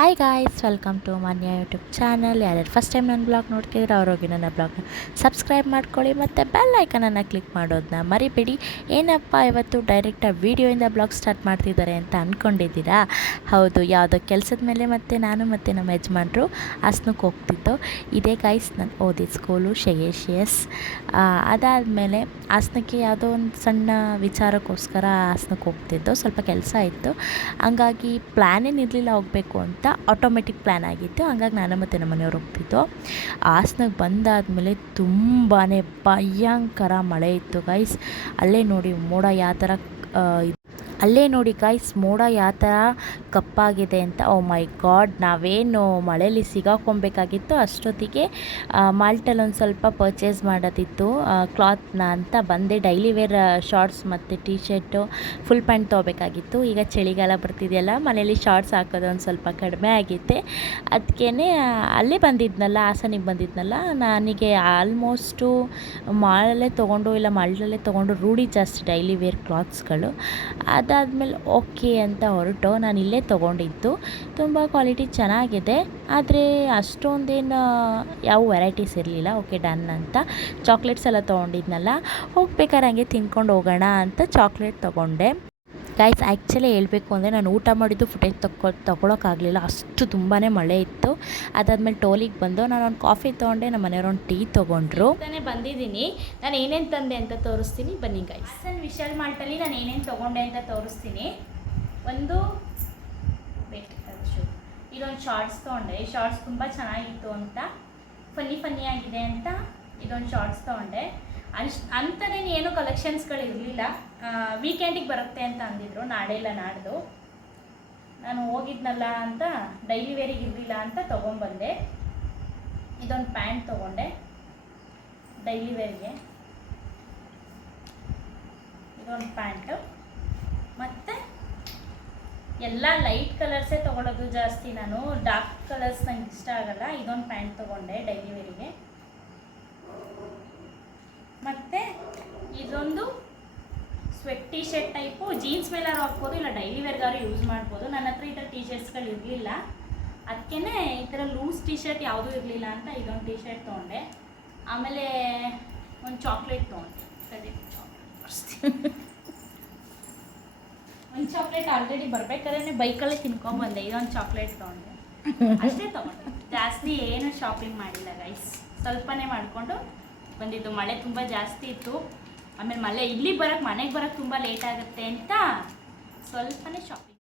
Hi guys, welcome to ಮಾನ್ಯ YouTube channel. ಯಾರ್ಯಾರು first time ನನ್ನ ಬ್ಲಾಗ್ ನೋಡ್ತಿದ್ರೆ ಅವ್ರಿಗೆ ನನ್ನ ಬ್ಲಾಗ್ನ ಸಬ್ಸ್ಕ್ರೈಬ್ ಮಾಡ್ಕೊಳ್ಳಿ ಮತ್ತು ಬೆಲ್ ಐಕನನ್ನು ಕ್ಲಿಕ್ ಮಾಡೋದನ್ನ ಮರಿಬೇಡಿ. ಏನಪ್ಪ ಇವತ್ತು ಡೈರೆಕ್ಟಾಗಿ ವೀಡಿಯೋಯಿಂದ ಬ್ಲಾಗ್ ಸ್ಟಾರ್ಟ್ ಮಾಡ್ತಿದ್ದಾರೆ ಅಂತ ಅಂದ್ಕೊಂಡಿದ್ದೀರಾ? ಹೌದು, ಯಾವುದೋ ಕೆಲಸದ ಮೇಲೆ ನಾನು ಮತ್ತು ನಮ್ಮ ಯಜಮಾನ್ರು ಹಾಸನಕ್ಕೆ ಹೋಗ್ತಿದ್ದು. ಇದೇ ಗಾಯ್ಸ್ ನಾನು ಓದಿದ ಸ್ಕೂಲು ಶಗೇಶಿಯಸ್. ಅದಾದಮೇಲೆ ಹಾಸನಕ್ಕೆ ಯಾವುದೋ ಒಂದು ಸಣ್ಣ ವಿಚಾರಕ್ಕೋಸ್ಕರ ಹಾಸನಕ್ಕೆ ಹೋಗ್ತಿದ್ದು. ಸ್ವಲ್ಪ ಕೆಲಸ ಇತ್ತು, ಹಂಗಾಗಿ ಪ್ಲ್ಯಾನೇನಿರಲಿಲ್ಲ ಹೋಗಬೇಕು ಅಂತ, ಆಟೋಮೆಟಿಕ್ ಪ್ಲ್ಯಾನ್ ಆಗಿತ್ತು. ಹಂಗಾಗಿ ನಾನು ಮತ್ತು ನಮ್ಮ ಮನೆಯವ್ರು ಹೋಗ್ತಿದ್ದು. ಹಾಸನಕ್ಕೆ ಬಂದಾದಮೇಲೆ ತುಂಬಾ ಭಯಂಕರ ಮಳೆ ಇತ್ತು ಗೈಸ್. ಅಲ್ಲೇ ನೋಡಿ ಮೋಡ ಯಾವ ಥರ ಕಪ್ಪಾಗಿದೆ ಅಂತ. ಓ ಮೈ ಗಾಡ್, ನಾವೇನು ಮಳೆಯಲ್ಲಿ ಸಿಗಾಕೊಬೇಕಾಗಿತ್ತು. ಅಷ್ಟೊತ್ತಿಗೆ ಮಾಲ್ಟಲ್ಲಿ ಒಂದು ಸ್ವಲ್ಪ ಪರ್ಚೇಸ್ ಮಾಡೋದಿತ್ತು ಕ್ಲಾತ್ನ ಅಂತ ಬಂದೆ. ಡೈಲಿ ವೇರ್ ಶಾರ್ಟ್ಸ್ ಮತ್ತು ಟೀ ಶರ್ಟು, ಫುಲ್ ಪ್ಯಾಂಟ್ ತೊಗೋಬೇಕಾಗಿತ್ತು. ಈಗ ಚಳಿಗಾಲ ಬರ್ತಿದೆಯಲ್ಲ, ಮನೇಲಿ ಶಾರ್ಟ್ಸ್ ಹಾಕೋದು ಒಂದು ಸ್ವಲ್ಪ ಕಡಿಮೆ ಆಗಿತ್ತೆ. ಅದಕ್ಕೇ ಅಲ್ಲೇ ಬಂದಿದ್ನಲ್ಲ, ಹಾಸನಿಗೆ ಬಂದಿದ್ನಲ್ಲ, ನನಗೆ ಆಲ್ಮೋಸ್ಟು ಮಾಲಲ್ಲೇ ತೊಗೊಂಡು ರೂಢಿ ಜಾಸ್ತಿ ಡೈಲಿ ವೇರ್ ಕ್ಲಾತ್ಸ್ಗಳು. ಅದಾದಮೇಲೆ ಓಕೆ ಅಂತ ಹೊರಟು ನಾನು ಇಲ್ಲೇ ತೊಗೊಂಡಿದ್ದು. ತುಂಬ ಕ್ವಾಲಿಟಿ ಚೆನ್ನಾಗಿದೆ, ಆದರೆ ಅಷ್ಟೊಂದೇನು ಯಾವ ವೆರೈಟೀಸ್ ಇರಲಿಲ್ಲ. ಓಕೆ ಡನ್ ಅಂತ ಚಾಕ್ಲೇಟ್ಸ್ ಎಲ್ಲ ತೊಗೊಂಡಿದ್ನಲ್ಲ, ಹೋಗ್ಬೇಕಾದ್ರೆ ಹಂಗೆ ತಿನ್ಕೊಂಡು ಹೋಗೋಣ ಅಂತ ಚಾಕ್ಲೇಟ್ ತೊಗೊಂಡೆ. ಗೈಸ್, ಆ್ಯಕ್ಚುಲಿ ಹೇಳಬೇಕು ಅಂದರೆ ನಾನು ಊಟ ಮಾಡಿದ್ದು ಫುಟೇಜ್ ತೊಗೊಳಕ್ಕಾಗಲಿಲ್ಲ, ಅಷ್ಟು ತುಂಬಾ ಮಳೆ ಇತ್ತು. ಅದಾದಮೇಲೆ ಟೋಲಿಗೆ ಬಂದು ನಾನು ಒಂದು ಕಾಫಿ ತೊಗೊಂಡೆ, ನಮ್ಮ ಮನೆಯವ್ರು ಒಂದು ಟೀ ತೊಗೊಂಡ್ರು. ಬಂದಿದ್ದೀನಿ, ನಾನು ಏನೇನು ತಂದೆ ಅಂತ ತೋರಿಸ್ತೀನಿ ಬನ್ನಿ ಗೈಸ್. ವಿಶಾಲ್ ಮಾಲ್ಟಲ್ಲಿ ನಾನು ಏನೇನು ತೊಗೊಂಡೆ ಅಂತ ತೋರಿಸ್ತೀನಿ. ಒಂದು ಇದೊಂದು ಶಾರ್ಟ್ಸ್ ತೊಗೊಂಡೆ. ಈ ಶಾರ್ಟ್ಸ್ ತುಂಬ ಚೆನ್ನಾಗಿತ್ತು ಅಂತ, ಫನ್ನಿ ಆಗಿದೆ ಅಂತ ಇದೊಂದು ಶಾರ್ಟ್ಸ್ ತೊಗೊಂಡೆ. ಅಂಥದ್ದೇನು ಏನೂ ಕಲೆಕ್ಷನ್ಸ್ಗಳಿರಲಿಲ್ಲ. ವೀಕೆಂಡಿಗೆ ಬರುತ್ತೆ ಅಂತ ಅಂದಿದ್ರು, ನಾಳೆ ಇಲ್ಲ ನಾಡ್ದು. ನಾನು ಹೋಗಿದ್ನಲ್ಲ ಅಂತ ಡೈಲಿ ವೇರಿಗೆ ಇರಲಿಲ್ಲ ಅಂತ ತೊಗೊಂಬಂದೆ. ಇದೊಂದು ಪ್ಯಾಂಟ್ ತೊಗೊಂಡೆ ಡೈಲಿ ವೇರ್ಗೆ, ಇದೊಂದು ಪ್ಯಾಂಟು. ಮತ್ತು ಎಲ್ಲ ಲೈಟ್ ಕಲರ್ಸೇ ತೊಗೊಳೋದು ಜಾಸ್ತಿ ನಾನು, ಡಾರ್ಕ್ ಕಲರ್ಸ್ ನಂಗೆ ಇಷ್ಟ ಆಗಲ್ಲ. ಇದೊಂದು ಪ್ಯಾಂಟ್ ತೊಗೊಂಡೆ ಡೈಲಿ ವೇರಿಗೆ. ಮತ್ತು ಇದೊಂದು sweat T shirt type, jeans ಮೇಲಾರು ಹಾಕ್ಬೋದು, ಇಲ್ಲ ಡೈಲಿ ವೇರ್ಗಾರು ಯೂಸ್ ಮಾಡ್ಬೋದು. ನನ್ನ ಹತ್ರ ಈ ಥರ ಟೀ ಶರ್ಟ್ಸ್ಗಳು ಇರಲಿಲ್ಲ, ಅದಕ್ಕೇ ಈ ಥರ ಲೂಸ್ ಟೀ ಶರ್ಟ್ ಯಾವುದೂ ಇರಲಿಲ್ಲ ಅಂತ ಇದೊಂದು ಟೀ ಶರ್ಟ್ ತೊಗೊಂಡೆ. ಆಮೇಲೆ ಒಂದು ಚಾಕ್ಲೇಟ್ ತೊಗೊಂಡೆ. ಒಂದು ಚಾಕ್ಲೇಟ್ ಆಲ್ರೆಡಿ ಬರಬೇಕಾದ್ರೆ ಬೈಕಲ್ಲೇ ತಿನ್ಕೊಂಬಂದೆ. ಇದೊಂದು ಚಾಕ್ಲೇಟ್ ತೊಗೊಂಡೆ, ಅಷ್ಟೇ ತೊಗೊಂಡೆ. ಜಾಸ್ತಿ ಏನು ಶಾಪಿಂಗ್ ಮಾಡಿಲ್ಲ ಗೈಸ್, ಸ್ವಲ್ಪನೇ ಮಾಡಿಕೊಂಡು ಬಂದಿದ್ದು. ಮಳೆ ತುಂಬ ಜಾಸ್ತಿ ಇತ್ತು, ಆಮೇಲೆ ಮನೆಗೆ ಬರೋಕ್ಕೆ ತುಂಬ ಲೇಟ್ ಆಗುತ್ತೆ ಅಂತ ಸ್ವಲ್ಪನೇ ಶಾಪಿಂಗ್.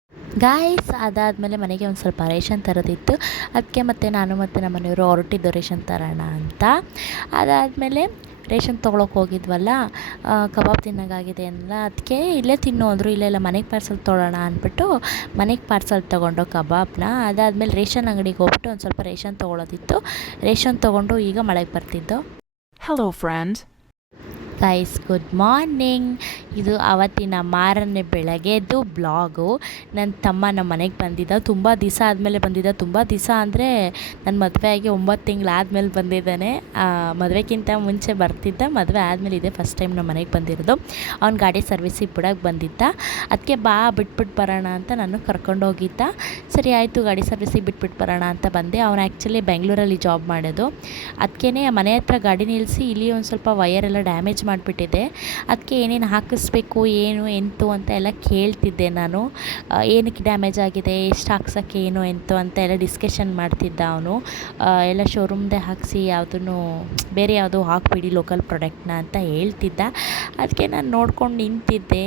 ಗಾಯ್ಸ್, ಅದಾದಮೇಲೆ ಮನೆಗೆ ಒಂದು ಸ್ವಲ್ಪ ರೇಷನ್ ತರೋದಿತ್ತು, ಅದಕ್ಕೆ ನಾನು ಮತ್ತು ನಮ್ಮ ಮನೆಯವರು ಹೊರಟಿದ್ದು ರೇಷನ್ ತರೋಣ ಅಂತ. ಅದಾದಮೇಲೆ ರೇಷನ್ ತೊಗೊಳಕ್ಕೆ ಹೋಗಿದ್ವಲ್ಲ, ಕಬಾಬ್ ತಿನ್ನೋಕ್ಕಾಗಿದೆ ಅಂದಲ್ಲ, ಅದಕ್ಕೆ ಇಲ್ಲೇ ತಿನ್ನೋದ್ರು. ಇಲ್ಲ ಮನೆಗೆ ಪಾರ್ಸಲ್ ತೊಗೊಳ್ಳೋಣ ಅಂದ್ಬಿಟ್ಟು ಮನೆಗೆ ಪಾರ್ಸಲ್ ತೊಗೊಂಡು ಕಬಾಬ್ನ. ಅದಾದಮೇಲೆ ರೇಷನ್ ಅಂಗಡಿಗೆ ಹೋಗ್ಬಿಟ್ಟು ಒಂದು ಸ್ವಲ್ಪ ರೇಷನ್ ತೊಗೊಳೋದಿತ್ತು. ರೇಷನ್ ತೊಗೊಂಡು ಈಗ ಮಳೆಗೆ ಬರ್ತಿದ್ದು. Hello friend. Guys, good morning. ಇದು ಅವತ್ತಿನ ಮಾರನೇ ಬೆಳಗ್ಗೆದು ಬ್ಲಾಗು. ನನ್ನ ತಮ್ಮ ನಮ್ಮ ಮನೆಗೆ ಬಂದಿದ್ದ, ತುಂಬ ದಿವಸ ಆದಮೇಲೆ ಬಂದಿದ್ದ. ತುಂಬ ದಿವಸ ಅಂದರೆ ನನ್ನ ಮದುವೆ ಆಗಿ 9 ತಿಂಗಳಾದಮೇಲೆ ಬಂದಿದ್ದಾನೆ. ಮದುವೆಗಿಂತ ಮುಂಚೆ ಬರ್ತಿದ್ದ, ಮದುವೆ ಆದಮೇಲೆ ಇದೆ ಫಸ್ಟ್ ಟೈಮ್ ನಮ್ಮ ಮನೆಗೆ ಬಂದಿರೋದು. ಅವ್ನ ಗಾಡಿ ಸರ್ವಿಸಿಗೆ ಬಿಡೋಕ್ಕೆ ಬಂದಿದ್ದ, ಅದಕ್ಕೆ ಬಿಟ್ಬಿಟ್ಟು ಬರೋಣ ಅಂತ ನಾನು ಕರ್ಕೊಂಡು ಹೋಗಿದ್ದ. ಸರಿ ಆಯಿತು, ಗಾಡಿ ಸರ್ವಿಸಿಗೆ ಬಿಟ್ಬಿಟ್ಟು ಬರೋಣ ಅಂತ ಬಂದೆ. ಅವನು ಆ್ಯಕ್ಚುಲಿ ಬೆಂಗಳೂರಲ್ಲಿ ಜಾಬ್ ಮಾಡೋದು, ಅದಕ್ಕೇ ಮನೆ ಹತ್ರ ಗಾಡಿ ನಿಲ್ಲಿಸಿ ಇಲ್ಲಿ ಒಂದು ಸ್ವಲ್ಪ ವಯರೆಲ್ಲ ಡ್ಯಾಮೇಜ್ ಮಾಡಿಬಿಟ್ಟಿದೆ. ಅದಕ್ಕೆ ಏನೇನು ಹಾಕಿಸ್ಬೇಕು, ಎಂತು ಅಂತ ಎಲ್ಲ ಕೇಳ್ತಿದ್ದೆ ನಾನು. ಏನಕ್ಕೆ ಡ್ಯಾಮೇಜ್ ಆಗಿದೆ, ಎಷ್ಟು ಹಾಕ್ಸೋಕ್ಕೆ ಎಂತು ಅಂತ ಎಲ್ಲ ಡಿಸ್ಕಷನ್ ಮಾಡ್ತಿದ್ದ ಅವನು. ಎಲ್ಲ ಶೋರೂಮ್ದೇ ಹಾಕಿಸಿ, ಯಾವುದೂ ಬೇರೆ ಯಾವುದೂ ಹಾಕ್ಬಿಡಿ ಲೋಕಲ್ ಪ್ರಾಡಕ್ಟ್ನ ಅಂತ ಹೇಳ್ತಿದ್ದ. ಅದಕ್ಕೆ ನಾನು ನೋಡ್ಕೊಂಡು ನಿಂತಿದ್ದೆ.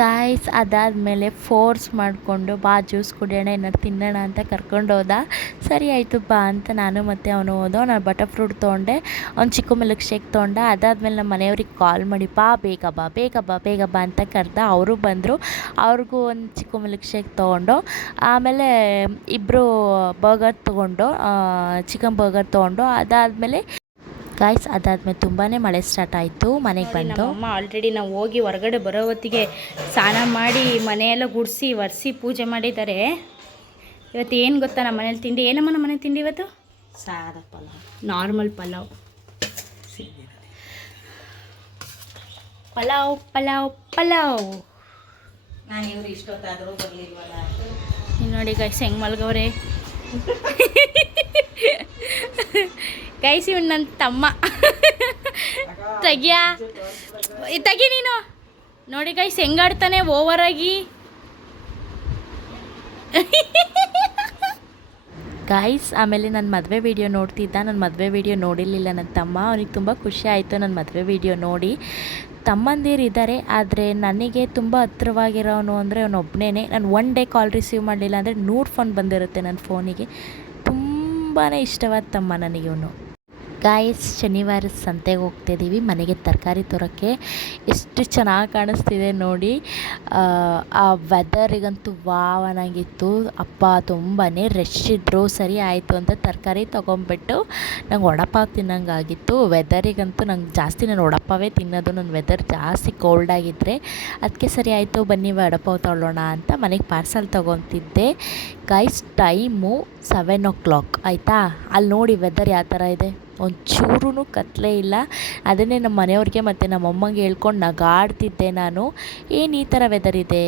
ಗಾಯ್ಸ್, ಅದಾದಮೇಲೆ ಫೋರ್ಸ್ ಮಾಡಿಕೊಂಡು ಬಾ ಜ್ಯೂಸ್ ಕುಡಿಯೋಣ, ಏನಾರು ತಿನ್ನೋಣ ಅಂತ ಕರ್ಕೊಂಡು ಹೋದ. ಸರಿ ಆಯಿತು ಬಾ ಅಂತ ನಾನು ಮತ್ತು ಅವನು ಹೋದೋ. ನಾನು ಬಟರ್ ಫ್ರೂಟ್ ತೊಗೊಂಡೆ, ಅವ್ನು ಚಿಕ್ಕು ಮಿಲ್ಕ್ ಶೇಕ್ ತೊಗೊಂಡ. ಅದಾದಮೇಲೆ ನಮ್ಮ ಮನೆಯವ್ರಿಗೆ ಕಾಲ್ ಮಾಡಿ ಬೇಗ ಬಾ ಅಂತ ಕರೆದ. ಅವರು ಬಂದರು, ಅವ್ರಿಗೂ ಒಂದು ಚಿಕ್ಕು ಮಿಲ್ಕ್ ಶೇಕ್ ತೊಗೊಂಡು, ಆಮೇಲೆ ಇಬ್ಬರು ಬರ್ಗರ್ ತೊಗೊಂಡು, ಚಿಕನ್ ಬರ್ಗರ್ ತೊಗೊಂಡು. ಅದಾದಮೇಲೆ ತುಂಬಾ ಮಳೆ ಸ್ಟಾರ್ಟ್ ಆಯಿತು. ಮನೆಗೆ ಬಂದು ಆಲ್ರೆಡಿ ನಾವು ಹೋಗಿ ಹೊರಗಡೆ ಬರೋ ಹೊತ್ತಿಗೆ ಸ್ನಾನ ಮಾಡಿ ಮನೆಯೆಲ್ಲ ಗುಡಿಸಿ ಒರೆಸಿ ಪೂಜೆ ಮಾಡಿದ್ದಾರೆ. ಇವತ್ತು ಏನು ಗೊತ್ತಾ ನಮ್ಮ ಮನೇಲಿ ತಿಂಡಿ? ಏನಮ್ಮ ನಮ್ಮ ಮನೆ ತಿಂಡಿ ಇವತ್ತು? ಸಾದಾ ಪಲಾವ್, ನಾರ್ಮಲ್ ಪಲಾವ್. ನಾನು ಇವ್ರು ಇಷ್ಟೊತ್ತಾದರೂ ಬರಲಿಲ್ವಲ್ಲ. ನೋಡಿ ಗೈಸ್ ಹೆಂಗೆ ಮಲ್ಗವ್ರೆ. ಗೈಸ್ ಇವ್ನು ನನ್ನ ತಮ್ಮ. ತೆಗಿ ನೀನು. ನೋಡಿ ಗೈಸ್ ಹೆಂಗಾಡ್ತಾನೆ ಓವರಾಗಿ. ಗೈಸ್ ಆಮೇಲೆ ನನ್ನ ಮದುವೆ ವೀಡಿಯೋ ನೋಡ್ತಿದ್ದ. ನನ್ನ ಮದುವೆ ವೀಡಿಯೋ ನೋಡಿರಲಿಲ್ಲ ನನ್ನ ತಮ್ಮ. ಅವನಿಗೆ ತುಂಬ ಖುಷಿ ಆಯಿತು ನನ್ನ ಮದುವೆ ವೀಡಿಯೋ ನೋಡಿ. ತಮ್ಮಂದಿರು ಇದ್ದಾರೆ, ಆದರೆ ನನಗೆ ತುಂಬ ಹತ್ರವಾಗಿರೋನು ಅಂದರೆ ಅವನೊಬ್ಬನೇ. ನಾನು ಒನ್ ಡೇ ಕಾಲ್ ರಿಸೀವ್ ಮಾಡಲಿಲ್ಲ ಅಂದರೆ 100 ಫೋನ್ ಬಂದಿರುತ್ತೆ ನನ್ನ ಫೋನಿಗೆ. ತುಂಬಾ ಇಷ್ಟವಾದ ತಮ್ಮ ನನಗೆ ಇವನು. ಗಾಯ್ಸ್ ಶನಿವಾರ ಸಂತೆಗೆ ಹೋಗ್ತಿದ್ದೀವಿ ಮನೆಗೆ ತರಕಾರಿ ತರೋಕ್ಕೆ. ಎಷ್ಟು ಚೆನ್ನಾಗಿ ಕಾಣಿಸ್ತಿದೆ ನೋಡಿ. ಆ ವೆದರಿಗಂತೂ ವಾವ್ ಅನ್ನಂಗಿತ್ತು. ಅಪ್ಪ ತುಂಬಾ ರಶ್ ಇದ್ದರು. ಸರಿ ಆಯಿತು ಅಂತ ತರಕಾರಿ ತೊಗೊಂಬಿಟ್ಟು ನಂಗೆ ವಡಪಾವ್ ತಿನ್ನೋಂಗಾಗಿತ್ತು. ವೆದರಿಗಂತೂ ನಾನು ವಡಪಾವೇ ತಿನ್ನೋದು. ನನ್ನ ವೆದರ್ ಜಾಸ್ತಿ ಕೋಲ್ಡ್ ಆಗಿದ್ದರೆ ಅದಕ್ಕೆ ಸರಿ ಆಯಿತು ಬನ್ನಿ ವಡಪಾವ್ ತೊಗೊಳ್ಳೋಣ ಅಂತ ಮನೆಗೆ ಪಾರ್ಸಲ್ ತೊಗೊತಿದ್ದೆ. ಗೈಸ್ ಟೈಮು 7 o'clock ಆಯಿತಾ. ಅಲ್ಲಿ ನೋಡಿ ವೆದರ್ ಯಾವ ಥರ ಇದೆ, ಒಂಚೂರೂ ಕತ್ತಲೆ ಇಲ್ಲ. ಅದನ್ನೇ ನಮ್ಮ ಮನೆಯವ್ರಿಗೆ ಮತ್ತು ನಮ್ಮ ಅಮ್ಮಂಗೆ ಹೇಳ್ಕೊಂಡು ನಗಾಡ್ತಿದ್ದೆ ನಾನು, ಏನು ಈ ಥರ ವೆದರ್ ಇದೆ.